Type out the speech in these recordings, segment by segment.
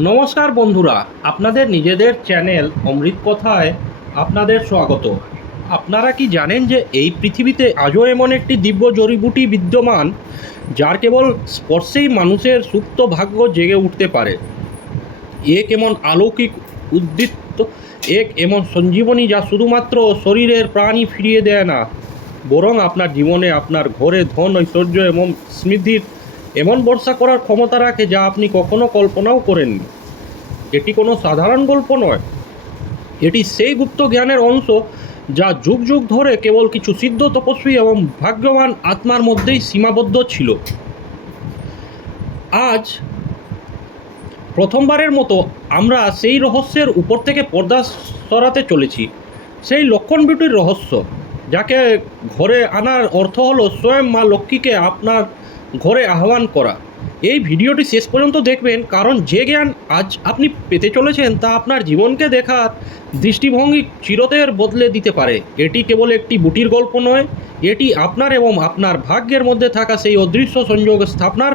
নমস্কার বন্ধুরা, আপনাদের নিজেদের চ্যানেল অমৃত কথায় আপনাদের স্বাগত। আপনারা কি জানেন যে এই পৃথিবীতে আজও এমন একটি দিব্য জড়িবুটি বিদ্যমান যার কেবল স্পর্শেই মানুষের সুপ্ত ভাগ্য জেগে উঠতে পারে। এক এমন অলৌকিক উদ্দীপ্ত, এক এমন সঞ্জীবনী যা শুধুমাত্র শরীরের প্রাণই ফিরিয়ে দেয় না, বরং আপনার জীবনে, আপনার ঘরে ধন, ঐশ্বর্য এবং সমৃদ্ধির এমন বর্ষা করার ক্ষমতা রাখে যা আপনি কখনো কল্পনাও করেননি। এটি কোনো সাধারণ গল্প নয়, এটি সেই গুপ্ত জ্ঞানের অংশ যা যুগ যুগ ধরে কেবল কিছু সিদ্ধ, তপস্বী এবং ভাগ্যবান আত্মার মধ্যেই সীমাবদ্ধ ছিল। আজ প্রথমবারের মতো আমরা সেই রহস্যের উপর থেকে পর্দা সরাতে চলেছি, সেই লক্ষণ বিউটির রহস্য, যাকে ঘরে আনার অর্থ হলো স্বয়ং মা লক্ষ্মীকে আপনার ঘরে আহ্বান করা। এই ভিডিওটি শেষ পর্যন্ত দেখবেন, কারণ যে জ্ঞান আজ আপনি পেতে চলেছেন তা আপনার জীবনকে দেখার দৃষ্টিভঙ্গি চিরতরে বদলে দিতে পারে। এটি কেবল একটি বুটির গল্প নয়, এটি আপনার এবং আপনার ভাগ্যের মধ্যে থাকা সেই অদৃশ্য সংযোগ স্থাপনার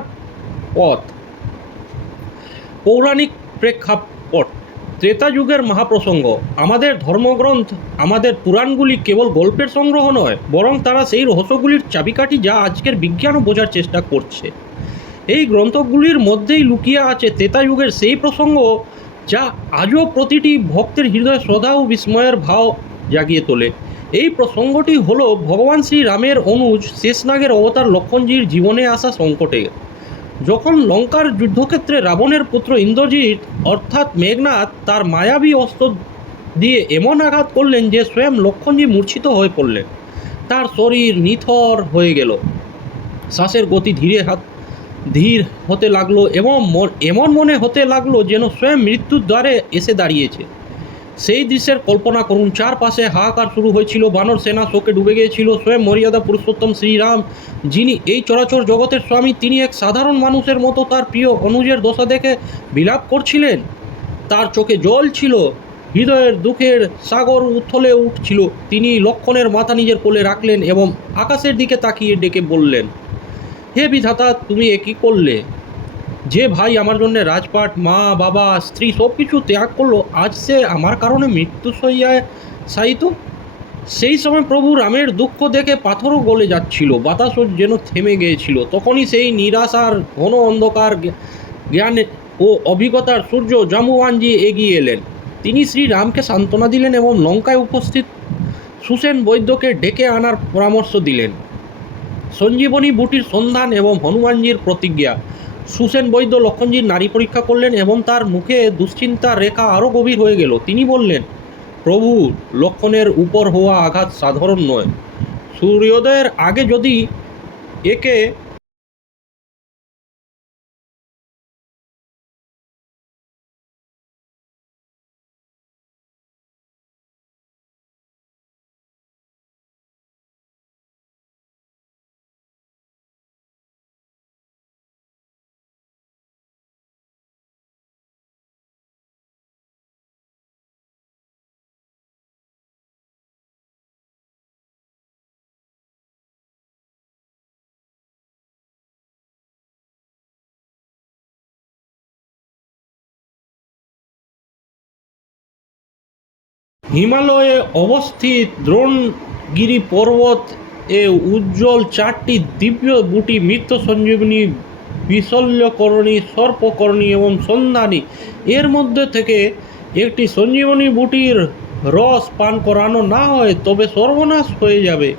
পথ। পৌরাণিক প্রেক্ষাপট, ত্রেতা যুগের মহাপ্রসঙ্গ। আমাদের ধর্মগ্রন্থ, আমাদের পুরাণগুলি কেবল গল্পের সংগ্রহ নয়, বরং তারা সেই রহস্যগুলির চাবিকাঠি যা আজকের বিজ্ঞানও বোঝার চেষ্টা করছে। এই গ্রন্থগুলির মধ্যেই লুকিয়ে আছে ত্রেতা যুগের সেই প্রসঙ্গ যা আজও প্রতিটি ভক্তের হৃদয়ে শ্রদ্ধা ও বিস্ময়ের ভাব জাগিয়ে তোলে। এই প্রসঙ্গটি হলো ভগবান শ্রীরামের অনুজ শেষনাগের অবতার লক্ষ্মণজির জীবনে আসা সংকটে। যখন লঙ্কার যুদ্ধক্ষেত্রে রাবণের পুত্র ইন্দ্রজিৎ অর্থাৎ মেঘনাদ তার মায়াবী অস্ত্র দিয়ে এমন আঘাত করলেন যে স্বয়ং লক্ষ্মণজি মূর্ছিত হয়ে পড়লেন। তার শরীর নিথর হয়ে গেল, শ্বাসের গতি ধীর হতে লাগলো এবং এমন মনে হতে লাগলো যেন স্বয়ং মৃত্যুর দ্বারে এসে দাঁড়িয়েছে। সেই দৃশ্যের কল্পনা করুন। চারপাশে হাহাকার শুরু হয়েছিল, বানর সেনা শোকে ডুবে গিয়েছিল। স্বয়ং মর্যাদা পুরুষোত্তম শ্রীরাম, যিনি এই চরাচর জগতের স্বামী, তিনি এক সাধারণ মানুষের মতো তার প্রিয় অনুজের দশা দেখে বিলাপ করছিলেন। তার চোখে জল ছিল, হৃদয়ের দুঃখের সাগর উথলে উঠছিল। তিনি লক্ষ্মণের মাথা নিজের কোলে রাখলেন এবং আকাশের দিকে তাকিয়ে ডেকে বললেন, হে বিধাতা, তুমি এ কী করলে? যে ভাই আমার জন্য রাজপাট, মা, বাবা, স্ত্রী সব কিছু ত্যাগ করলো, আজ সে আমার কারণে মৃত্যু শয্যায় শায়িত। সেই সময় প্রভু রামের দুঃখ দেখে পাথরও গলে যাচ্ছিল, বাতাসও যেন থেমে গিয়েছিল। তখনই সেই নিরাশার ঘন অন্ধকার জ্ঞান ও অভিজ্ঞতার সূর্য জাম্বুবানজি এগিয়ে এলেন। তিনি শ্রীরামকে সান্ত্বনা দিলেন এবং লঙ্কায় উপস্থিত সুসেন বৈদ্যকে ডেকে আনার পরামর্শ দিলেন। সঞ্জীবনী বুটির সন্ধান এবং হনুমানজির প্রতিজ্ঞা। সুসেন বৈদ্য লক্ষ্মণজির নারী পরীক্ষা করলেন এবং তার মুখে দুশ্চিন্তার রেখা আরও গভীর হয়ে গেল। তিনি বললেন, প্রভু, লক্ষ্মণের উপর হওয়া আঘাত সাধারণ নয়। সূর্যোদয়ের আগে যদি একে হিমালয়ে অবস্থিত দ্রোণগিরি পর্বত এ উজ্জ্বল চারটি দিব্য বুটি মৃত্যু সঞ্জীবনী, বিশল্যকরণী, সর্পকরণী এবং সন্ধানী, এর মধ্যে থেকে একটি সঞ্জীবনী বুটির রস পান করানো না হয় তবে সর্বনাশ হয়ে যাবে।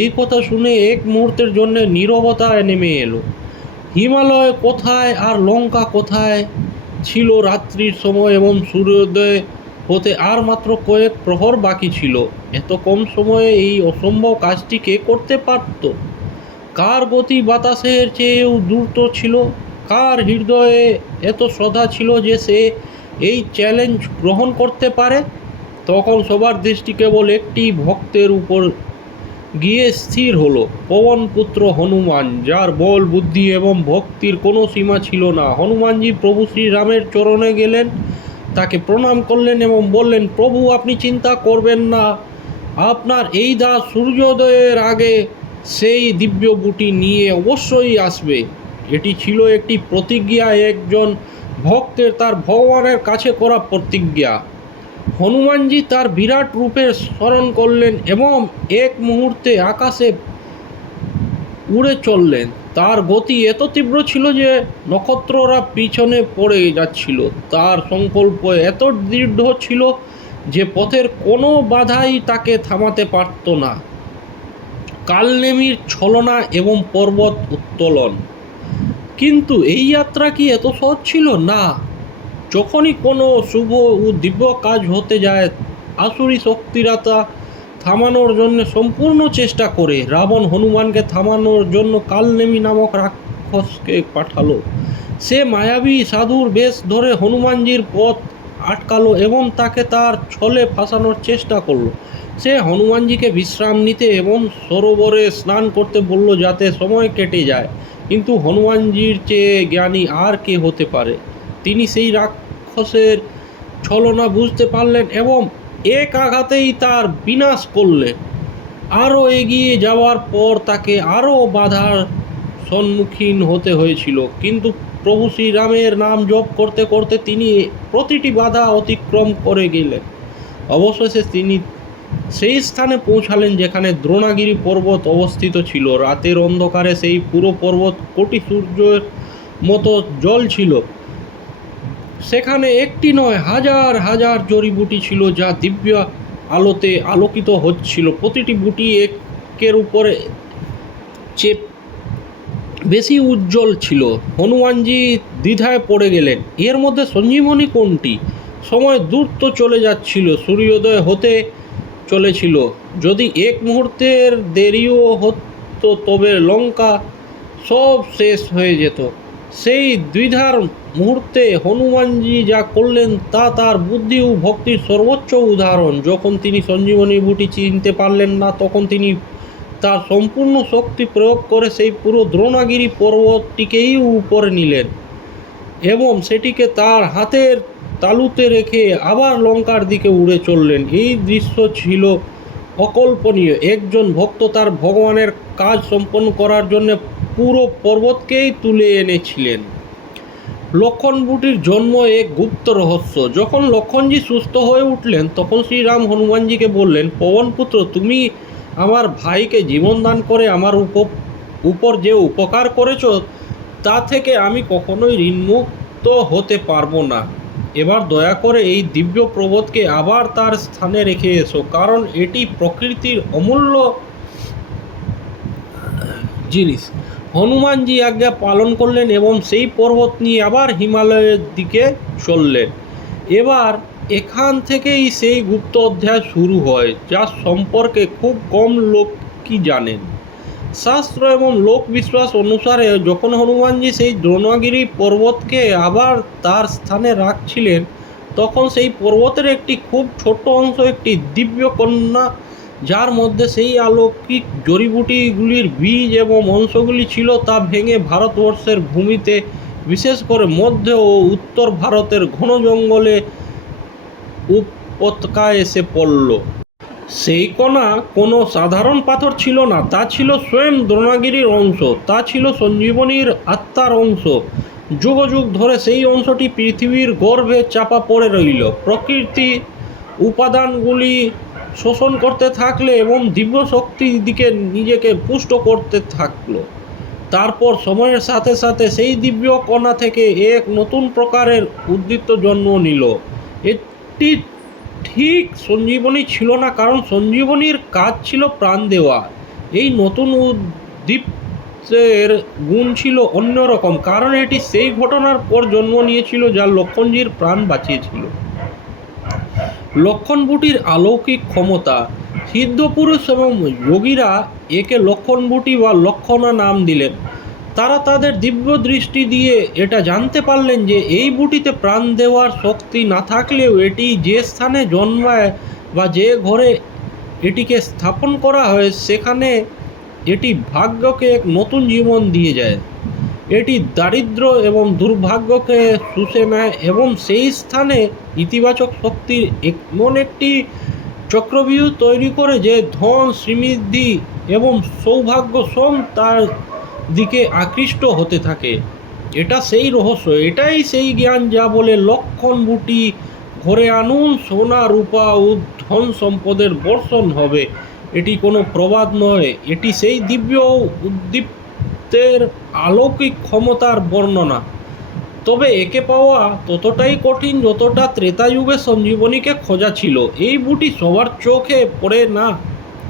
এই কথা শুনে এক মুহূর্তের জন্য নীরবতা নেমে এলো। হিমালয় কোথায় আর লঙ্কা কোথায় ছিল রাত্রির সময়, এবং সূর্যোদয় হতে আর মাত্র কয়েক প্রহর বাকি ছিল। এত কম সময়ে এই অসম্ভব কাজটি কে করতে পারত? কার গতি বাতাসের চেয়েও দ্রুত ছিল? কার হৃদয়ে এত শ্রদ্ধা ছিল যে সে এই চ্যালেঞ্জ গ্রহণ করতে পারে? তখন সবার দৃষ্টি কেবল একটি ভক্তের উপর গিয়ে স্থির হলো, পবনপুত্র হনুমান, যার বল, বুদ্ধি এবং ভক্তির কোনো সীমা ছিল না। হনুমানজি প্রভু শ্রীরামের চরণে গেলেন, তাকে প্রণাম করলেন এবং বললেন, প্রভু, আপনি চিন্তা করবেন না, আপনার এই দাস সূর্যোদয়ের আগে সেই দিব্য বুটি নিয়ে অবশ্যই আসবে। এটি ছিল একটি প্রতিজ্ঞা, একজন ভক্তের তার ভগবানের কাছে করা প্রতিজ্ঞা। হনুমানজি তার বিরাট রূপের স্মরণ করলেন এবং এক মুহূর্তে আকাশে উড়ে চললেন। তার গতি এত তীব্র ছিল যে নক্ষত্ররা পিছনে পড়ে যাচ্ছিল। তার সংকল্প এত দৃঢ় ছিল যে পথের কোনো বাধাই তাকে থামাতে পারত না। কালনেমির ছলনা এবং পর্বত উত্তোলন। কিন্তু এই যাত্রা কি এত সহজ ছিল? না। যখনই কোনো শুভ ও দিব্য কাজ হতে যায়, আসুরি শক্তিরা তা থামানোর জন্য সম্পূর্ণ চেষ্টা করে। রাবণ হনুমানকে থামানোর জন্য কালনেমি নামক রাক্ষসকে পাঠালো। সে মায়াবী সাধুর বেশ ধরে হনুমানজির পথ আটকালো এবং তাকে তার ছলে ফাঁসানোর চেষ্টা করলো। সে হনুমানজিকে বিশ্রাম নিতে এবং সরোবরে স্নান করতে বলল যাতে সময় কেটে যায়। কিন্তু হনুমানজির চেয়ে জ্ঞানী আর কে হতে পারে? তিনি সেই রাক্ষসের ছলনা বুঝতে পারলেন এবং এক আঘাতেই তার বিনাশ করলেন। আরও এগিয়ে যাওয়ার পর তাকে আরও বাধার সম্মুখীন হতে হয়েছিল, কিন্তু প্রভু শ্রীরামের নাম জপ করতে করতে তিনি প্রতিটি বাধা অতিক্রম করে গেলেন। অবশেষে তিনি সেই স্থানে পৌঁছালেন যেখানে দ্রোণাগিরি পর্বত অবস্থিত ছিল। রাতের অন্ধকারে সেই পুরো পর্বত কোটি সূর্যের মতো জ্বলছিল। সেখানে একটি নয়, হাজার হাজার জড়িবুটি ছিল যা দিব্য আলোতে আলোকিত হচ্ছিল। প্রতিটি বুটি একের উপরে চেয়ে বেশি উজ্জ্বল ছিল। হনুমানজি দ্বিধায় পড়ে গেলেন, এর মধ্যে সঞ্জীবনী কোনটি? সময় দ্রুত চলে যাচ্ছিল, সূর্যোদয় হতে চলেছিল। যদি এক মুহূর্তের দেরিও হতো তবে লঙ্কা সব শেষ হয়ে যেত। সেই দ্বিধার মুহূর্তে হনুমানজি যা করলেন তা তার বুদ্ধি ও ভক্তির সর্বোচ্চ উদাহরণ। যখন তিনি সঞ্জীবনী বুটি চিনতে পারলেন না, তখন তিনি তার সম্পূর্ণ শক্তি প্রয়োগ করে সেই পুরো দ্রোণাগিরি পর্বতটিকেই উপরে নিলেন এবং সেটিকে তার হাতের তালুতে রেখে আবার লঙ্কার দিকে উড়ে চললেন। এই দৃশ্য ছিল অকল্পনীয়। একজন ভক্ত তার ভগবানের কাজ সম্পন্ন করার জন্য পুরো পর্বতকেই তুলে এনেছিলেন। লক্ষণ বুটির জন্ম এক গুপ্ত রহস্য। যখন লক্ষণজি সুস্থ হয়ে উঠলেন তখন শ্রীরাম হনুমানজিকে বললেন, পবনপুত্র, তুমি আমার ভাইকে জীবন দান করে আমার উপর যে উপকার করেছ তা থেকে আমি কখনোই ঋণমুক্ত হতে পারবো না। এবার দয়া করে এই দিব্য প্রবোধকে আবার তার স্থানে রেখে এসো, কারণ এটি প্রকৃতির অমূল্য জিনিস। হনুমানজি আজ্ঞা পালন করলেন এবং সেই পর্বত নিয়ে আবার হিমালয়ের দিকে চললেন। এবার এখান থেকেই সেই গুপ্ত অধ্যায় শুরু হয়, যার সম্পর্কে খুব কম লোকই জানেন। শাস্ত্র এবং লোক বিশ্বাস অনুসারে যখন হনুমানজি সেই দ্রোণাগিরি পর্বতকে আবার তার স্থানে রাখছিলেন, তখন সেই পর্বতের একটি খুব ছোট অংশ একটি দিব্য কন্যা, যার মধ্যে সেই অলৌকিক জড়িবুটিগুলির বীজ এবং অংশগুলি ছিল, তা ভেঙে ভারতবর্ষের ভূমিতে, বিশেষ করে মধ্য ও উত্তর ভারতের ঘন জঙ্গলে উপত্যকায় এসে পড়ল। সেই কণা কোনো সাধারণ পাথর ছিল না, তা ছিল স্বয়ং দ্রোণাগিরির অংশ। তা ছিল সঞ্জীবনীর আত্মার অংশ। যুগ যুগ ধরে সেই অংশটি পৃথিবীর গর্ভে চাপা পড়ে রইল। প্রকৃতি উপাদানগুলি শোষণ করতে থাকলে এবং দিব্য শক্তির দিকে নিজেকে পুষ্ট করতে থাকলো। তারপর সময়ের সাথে সাথে সেই দিব্য কণা থেকে এক নতুন প্রকারের উদ্দীপ্ত জন্ম নিল। এটি ঠিক সঞ্জীবনী ছিল না, কারণ সঞ্জীবনীর কাজ ছিল প্রাণ দেওয়া। এই নতুন উদ্দীপ্তের গুণ ছিল অন্যরকম, কারণ এটি সেই ঘটনার পর জন্ম নিয়েছিল যা লক্ষণজির প্রাণ বাঁচিয়েছিল। লক্ষণ বুটির অলৌকিক ক্ষমতা। সিদ্ধপুরুষ এবং যোগীরা একে লক্ষণ বুটি বা লক্ষণা নাম দিলেন। তারা তাদের দিব্য দৃষ্টি দিয়ে এটা জানতে পারলেন যে এই বুটিতে প্রাণ দেওয়ার শক্তি না থাকলেও এটি যে স্থানে জন্মায় বা যে ঘরে এটিকে স্থাপন করা হয় সেখানে এটি ভাগ্যকে এক নতুন জীবন দিয়ে যায়। এটি দারিদ্র্য এবং দুর্ভাগ্যকে শুষে নেয় এবং সেই স্থানে ইতিবাচক শক্তির এমন একটি চক্রব্যূহ তৈরি করে যে ধন, সমৃদ্ধি এবং সৌভাগ্য সব তার দিকে আকৃষ্ট হতে থাকে। এটা সেই রহস্য, এটাই সেই জ্ঞান যা বলে লক্ষণ বুটি ঘরে আনুন, সোনা রূপা ও ধন সম্পদের বর্ষণ হবে। এটি কোনো প্রবাদ নয়, এটি সেই দিব্য উদ্দীপ্তের আলৌকিক ক্ষমতার বর্ণনা। তবে একে পাওয়া ততটাই কঠিন যতটা ত্রেতাযুগে সঞ্জীবনীকে খোঁজা ছিল। এই বুটি সবার চোখে পড়ে না,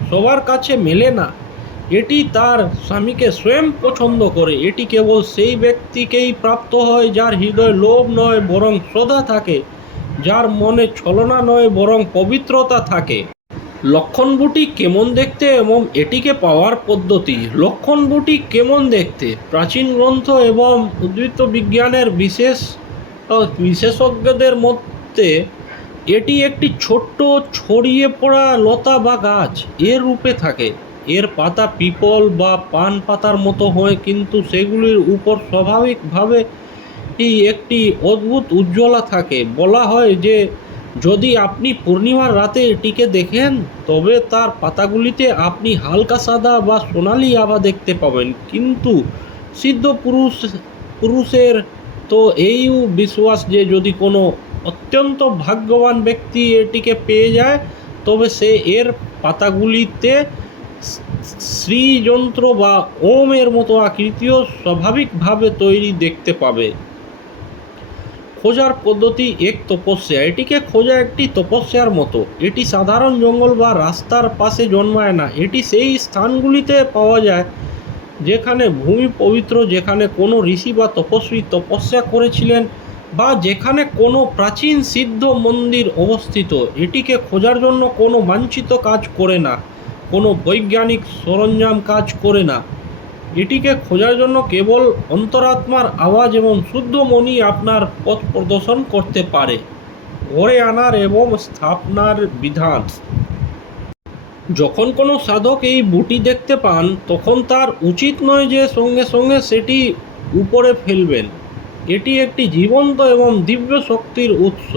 সবার কাছে মেলে না। এটি তার স্বামীকে স্বয়ং পছন্দ করে। এটি কেবল সেই ব্যক্তিকেই প্রাপ্ত হয় যার হৃদয়ে লোভ নয় বরং শ্রদ্ধা থাকে, যার মনে ছলনা নয় বরং পবিত্রতা থাকে। লক্ষণ বুটি কেমন দেখতে এবং এটিকে পাওয়ার পদ্ধতি। লক্ষণ বুটি কেমন দেখতে? প্রাচীন গ্রন্থ এবং উদ্ভিদ বিজ্ঞানের বিশেষজ্ঞদের মতে এটি একটি ছোট্ট ছড়িয়ে পড়া লতা বা গাছ এর রূপে থাকে। এর পাতা পিপল বা পান পাতার মতো হয়, কিন্তু সেগুলির উপর স্বাভাবিকভাবে একটি অদ্ভুত উজ্জ্বলা থাকে। বলা হয় যে যদি আপনি পূর্ণিমার রাতে এটিকে দেখেন তবে তার পাতাগুলিতে আপনি হালকা সাদা বা সোনালি আভা দেখতে পাবেন। কিন্তু সিদ্ধ পুরুষের তো এইও বিশ্বাস যে যদি কোনো অত্যন্ত ভাগ্যবান ব্যক্তি এটিকে পেয়ে যায় তবে সে এর পাতাগুলিতে শ্রীযন্ত্র বা ওমের মতো আকৃতিও স্বাভাবিকভাবে তৈরি দেখতে পাবে। খোঁজার পদ্ধতি এক তপস্যা। এটিকে খোঁজা একটি তপস্যার মতো। এটি সাধারণ জঙ্গল বা রাস্তার পাশে জন্মায় না। এটি সেই স্থানগুলিতে পাওয়া যায় যেখানে ভূমি পবিত্র, যেখানে কোনো ঋষি বা তপস্বী তপস্যা করেছিলেন, বা যেখানে কোনো প্রাচীন সিদ্ধ মন্দির অবস্থিত। এটিকে খোঁজার জন্য কোনো মানচিত্র কাজ করে না, কোনো বৈজ্ঞানিক সরঞ্জাম কাজ করে না। এটিকে খোঁজার জন্য কেবল অন্তরাত্মার আওয়াজ এবং শুদ্ধ মনই আপনার পথ প্রদর্শন করতে পারে। ঘরে আনার এবং স্থাপনার বিধান। যখন কোনো সাধক এই বুটি দেখতে পান তখন তার উচিত নয় যে সঙ্গে সঙ্গে সেটি উপরে ফেলবেন। এটি একটি জীবন্ত এবং দিব্য শক্তির উৎস।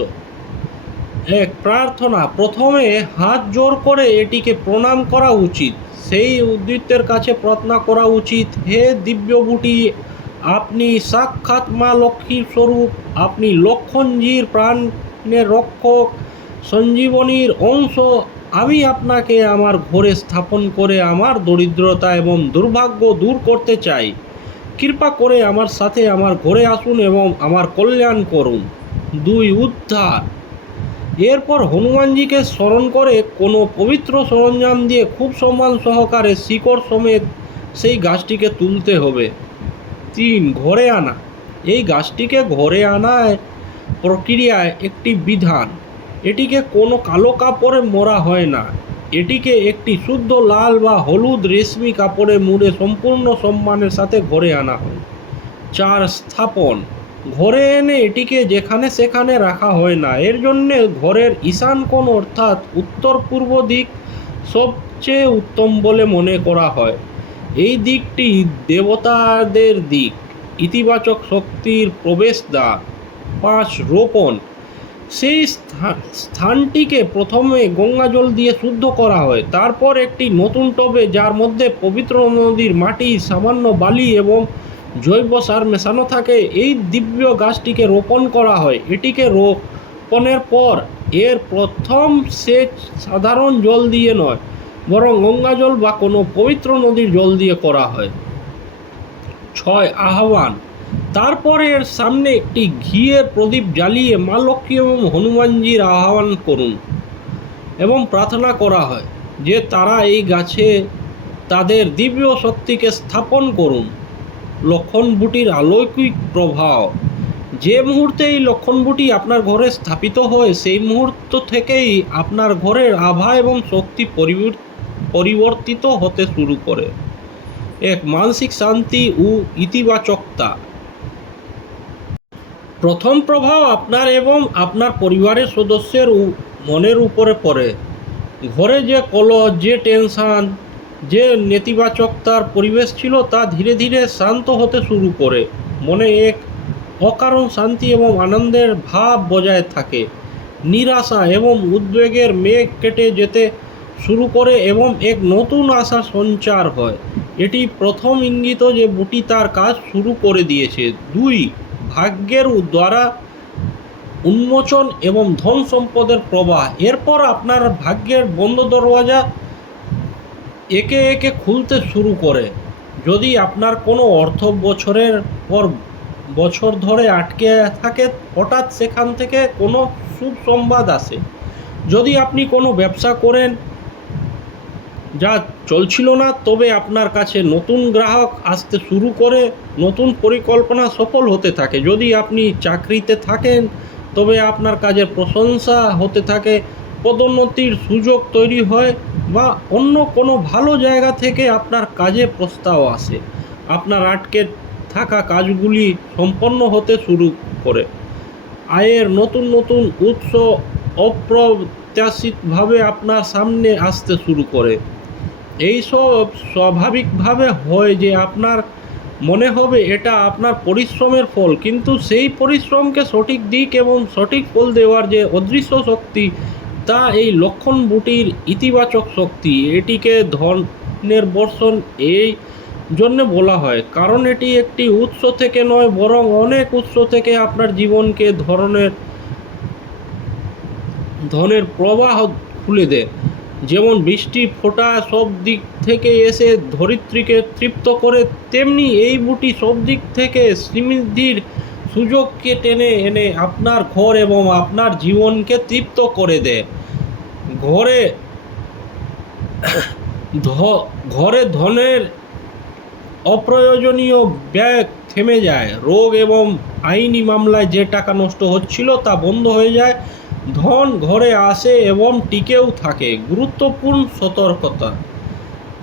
এক প্রার্থনা। প্রথমে হাত জোর করে এটিকে প্রণাম করা উচিত। সেই উদ্ভিদের কাছে প্রার্থনা করা উচিত, হে দিব্য বুটি, আপনি সাক্ষাৎ মা লক্ষ্মীর স্বরূপ, আপনি লক্ষণজির প্রাণের রক্ষক, সঞ্জীবনীর অংশ। আমি আপনাকে আমার ঘরে স্থাপন করে আমার দরিদ্রতা এবং দুর্ভাগ্য দূর করতে চাই। কৃপা করে আমার সাথে আমার ঘরে আসুন এবং আমার কল্যাণ করুন। 2. উদ্ধার। এরপর হনুমানজিকে স্মরণ করে কোনো পবিত্র সরঞ্জাম দিয়ে খুব সম্মান সহকারে শিকড় সমেত সেই গাছটিকে তুলতে হবে। 3. ঘরে আনা। এই গাছটিকে ঘরে আনায় প্রক্রিয়ায় একটি বিধান। এটিকে কোনো কালো কাপড়ে মোড়া হয় না। এটিকে একটি শুদ্ধ লাল বা হলুদ রেশমি কাপড়ে মুড়ে সম্পূর্ণ সম্মানের সাথে ঘরে আনা হয়। 4. স্থাপন। ঘরে এনে এটিকে যেখানে সেখানে রাখা হয় না। এর জন্যে ঘরের ঈশান কোণ অর্থাৎ উত্তর পূর্ব দিক সবচেয়ে উত্তম বলে মনে করা হয়। এই দিকটি দেবতাদের দিক, ইতিবাচক শক্তির প্রবেশদ্বার। 5. রোপণ। সেই স্থানটিকে প্রথমে গঙ্গা জল দিয়ে শুদ্ধ করা হয়, তারপর একটি নতুন টবে যার মধ্যে পবিত্র নদীর মাটি, সামান্য বালি এবং জৈব সার মেশানো থাকে এই দিব্য গাছটিকে রোপণ করা হয়। এটিকে রোপণের পর এর প্রথম সেচ সাধারণ জল দিয়ে নয় বরং গঙ্গা জল বা কোনো পবিত্র নদীর জল দিয়ে করা হয়। 6. আহ্বান। তারপর এর সামনে একটি ঘিয়ের প্রদীপ জ্বালিয়ে মা লক্ষ্মী এবং হনুমানজির আহ্বান করুন এবং প্রার্থনা করা হয় যে তারা এই গাছে তাদের দিব্য শক্তিকে স্থাপন করুন। লক্ষণ বুটির অলৌকিক প্রভাব। যে মুহূর্তে এই লক্ষণ বুটি আপনার ঘরে স্থাপিত হয় সেই মুহূর্ত থেকেই আপনার ঘরের আভা এবং শক্তি পরিবর্তিত হতে শুরু করে। 1. মানসিক শান্তি ও ইতিবাচকতা। প্রথম প্রভাব আপনার এবং আপনার পরিবারের সদস্যের মনের উপরে পড়ে। ঘরে যে কলহ, যে টেনশন, যে নেতিবাচকতার পরিবেশ ছিল তা ধীরে ধীরে শান্ত হতে শুরু করে। মনে এক অকারণ শান্তি এবং আনন্দের ভাব বজায় থাকে। নিরাশা এবং উদ্বেগের মেঘ কেটে যেতে শুরু করে এবং এক নতুন আশার সঞ্চার হয়। এটি প্রথম ইঙ্গিত যে বুটি তার কাজ শুরু করে দিয়েছে। 2, ভাগ্যের দ্বারা উন্মোচন এবং ধন সম্পদের প্রবাহ। এরপর আপনার ভাগ্যের বন্ধ দরওয়াজা একে একে খুলতে শুরু করে। যদি আপনার কোনো অর্থ বছরের পর বছর ধরে আটকে থাকে, হঠাৎ সেখান থেকে কোনো শুভ সংবাদ আসে। যদি আপনি কোনো ব্যবসা করেন যা চলছিল না, তবে আপনার কাছে নতুন গ্রাহক আসতে শুরু করে, নতুন পরিকল্পনা সফল হতে থাকে। যদি আপনি চাকরিতে থাকেন, তবে আপনার কাজের প্রশংসা হতে থাকে, পদোন্নতির সুযোগ তৈরি হয়, বা অন্য কোনো ভালো জায়গা থেকে আপনার কাজে প্রস্তাব আসে। আপনার আটকে থাকা কাজগুলি সম্পন্ন হতে শুরু করে। আয়ের নতুন নতুন উৎস অপ্রত্যাশিতভাবে আপনার সামনে আসতে শুরু করে। এইসব স্বাভাবিকভাবে হয় যে আপনার মনে হবে এটা আপনার পরিশ্রমের ফল, কিন্তু সেই পরিশ্রমকে সঠিক দিক এবং সঠিক ফল দেওয়ার যে অদৃশ্য শক্তি, তা এই লক্ষণ বুটির ইতিবাচক শক্তি। এটিকে ধনের বর্ষণ এই জন্য বলা হয় কারণ এটি একটি উৎস থেকে নয়, বরং অনেক উৎস থেকে আপনার জীবনকে ধনের প্রবাহ খুলে দেয়। যেমন বৃষ্টি ফোঁটা সব দিক থেকে এসে ধরিত্রীকে তৃপ্ত করে, তেমনি এই বুটি সব দিক থেকে সমৃদ্ধির সুযোগকে টেনে এনে আপনার ঘর এবং আপনার জীবনকে তৃপ্ত করে দেয়। ঘরে ঘরে ধনের অপ্রয়োজনীয় ব্যয় থেমে যায়। রোগ এবং আইনি মামলায় যে টাকা নষ্ট হচ্ছিল তা বন্ধ হয়ে যায়। ধন ঘরে আসে এবং টিকেও থাকে। গুরুত্বপূর্ণ সতর্কতা।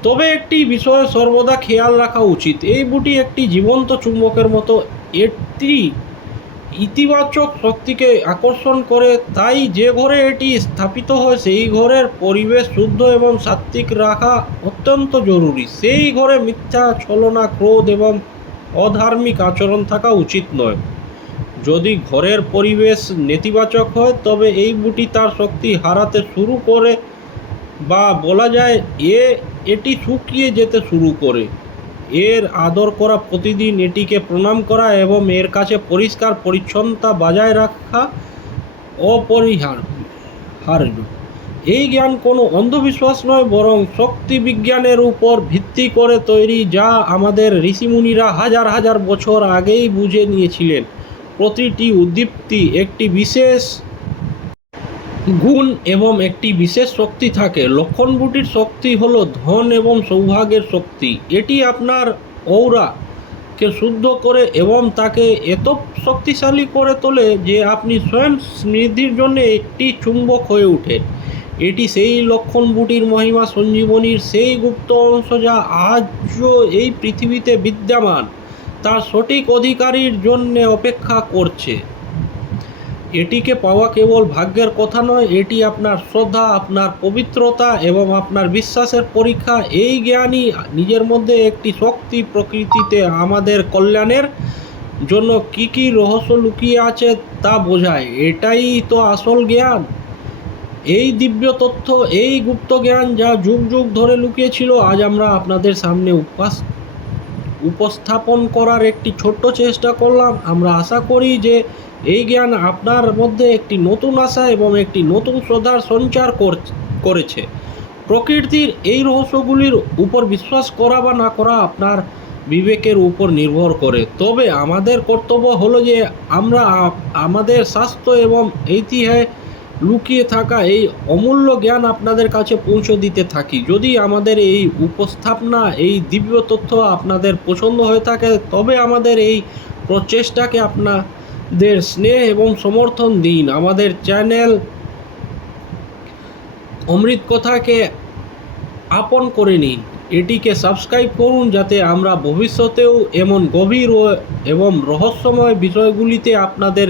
তবে একটি বিষয়ে সর্বদা খেয়াল রাখা উচিত, এই বুটি একটি জীবন্ত চুম্বকের মতো। এটি ইতিবাচক শক্তিকে আকর্ষণ করে, তাই যে ঘরে এটি স্থাপিত হয় সেই ঘরের পরিবেশ শুদ্ধ এবং সাত্ত্বিক রাখা অত্যন্ত জরুরি। সেই ঘরে মিথ্যা, ছলনা, ক্রোধ এবং অধার্মিক আচরণ থাকা উচিত নয়। যদি ঘরের পরিবেশ নেতিবাচক হয়, তবে এই বুটি তার শক্তি হারাতে শুরু করে, বা বলা যায় এটি শুকিয়ে যেতে শুরু করে। এর আদর করা, প্রতিদিন এটিকে প্রণাম করা এবং এর কাছে পরিষ্কার পরিচ্ছন্নতা বজায় রাখা অপরিহার্য। এই জ্ঞান কোনো অন্ধবিশ্বাস নয়, বরং শক্তি বিজ্ঞানের উপর ভিত্তি করে তৈরি, যা আমাদের ঋষিমুনিরা হাজার হাজার বছর আগেই বুঝে নিয়েছিলেন। প্রতিটি উদ্দীপ্তি একটি বিশেষ গুণ এবং একটি বিশেষ শক্তি থাকে। লক্ষণ বুটির শক্তি হলো ধন এবং সৌভাগ্যের শক্তি। এটি আপনার কে শুদ্ধ করে এবং তাকে এত শক্তিশালী করে তোলে যে আপনি স্বয়ং সমৃদ্ধির জন্য একটি চুম্বক হয়ে ওঠে। এটি সেই লক্ষণ বুটির মহিমা, সঞ্জীবনীর সেই গুপ্ত অংশ যা আজও এই পৃথিবীতে বিদ্যমান, তার সঠিক অধিকারীর জন্য অপেক্ষা করছে। এটিকে পাওয়া কেবল ভাগ্যের কথা নয়, এটি আপনার শ্রদ্ধা, আপনার পবিত্রতা এবং আপনার বিশ্বাসের পরীক্ষা। এই জ্ঞানই নিজের মধ্যে একটি শক্তি, প্রকৃতিতে আমাদের কল্যাণের জন্য কী কী রহস্য লুকিয়ে আছে তা বোঝায়। এটাই তো আসল জ্ঞান। এই দিব্য তথ্য, এই গুপ্ত জ্ঞান যা যুগ যুগ ধরে লুকিয়ে ছিল, আজ আমরা আপনাদের সামনে উপস্থাপন করার একটি ছোট্ট চেষ্টা করলাম। আমরা আশা করি যে এই জ্ঞান আপনার মধ্যে একটি নতুন আশা এবং একটি নতুন শ্রদ্ধার সঞ্চার করেছে। প্রকৃতির এই রহস্যগুলির উপর বিশ্বাস করা বা না করা আপনার বিবেকের উপর নির্ভর করে, তবে আমাদের কর্তব্য হলো যে আমরা আমাদের স্বাস্থ্য এবং ঐতিহ্যে লুকিয়ে থাকা এই অমূল্য জ্ঞান আপনাদের কাছে পৌঁছে দিতে থাকি। যদি আমাদের এই উপস্থাপনা, এই দিব্য তথ্য আপনাদের পছন্দ হয়ে থাকে, তবে আমাদের এই প্রচেষ্টাকে আপনাদের স্নেহ এবং সমর্থন দিন। আমাদের চ্যানেল অমৃত কথাকে আপন করে নিন, এটিকে সাবস্ক্রাইব করুন, যাতে আমরা ভবিষ্যতেও এমন গভীর এবং রহস্যময় বিষয়গুলিতে আপনাদের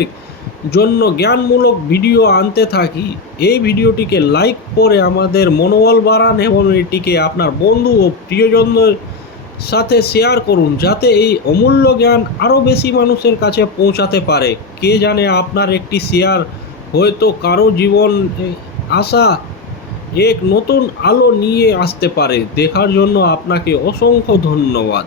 জন্য জ্ঞানমূলক ভিডিও আনতে থাকি। এই ভিডিওটিকে লাইক করে আমাদের মনোবল বাড়ান এবং এটিকে আপনার বন্ধু ও প্রিয়জনদের সাথে শেয়ার করুন, যাতে এই অমূল্য জ্ঞান আরও বেশি মানুষের কাছে পৌঁছাতে পারে। কে জানে, আপনার একটি শেয়ার হয়তো কারো জীবন আশা এক নতুন আলো নিয়ে আসতে পারে। দেখার জন্য আপনাকে অসংখ্য ধন্যবাদ।